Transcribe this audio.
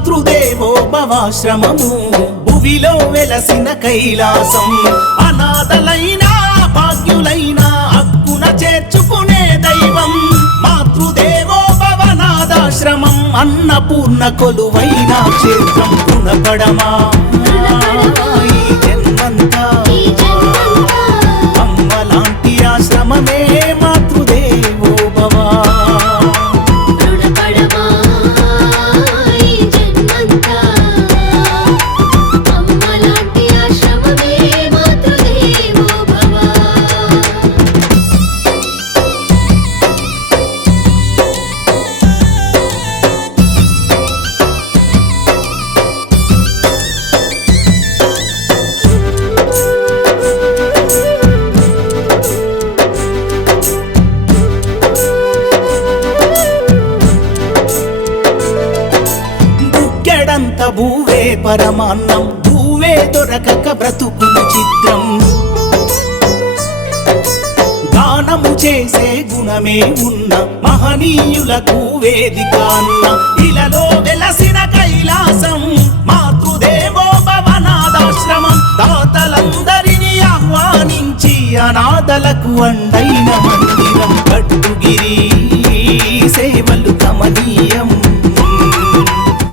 మాతృదేవో భవాశ్రమము. భువిలో వెలసిన కైలాసం. అనాథలైన భాగ్యులైన అక్కున చేర్చుకునే దైవం. మాతృదేవో భవనాథాశ్రమం అన్నపూర్ణ కొలువైన క్షేత్రం గుణపడమా ప్రభువే భూవే పరమాన్నం భూవే దొరకక బ్రతుకును చిత్రం. దానము చేసే గుణమే ఉన్న మహనీయులకు వేదిక అన్న. ఇలలో వెలసిన కైలాసం మాతృదేవో భవనాదాశ్రమం. దాతలందరినీ ఆహ్వానించి అనాథలకు అండైన మందిరం. కట్టుగిరి సేవలు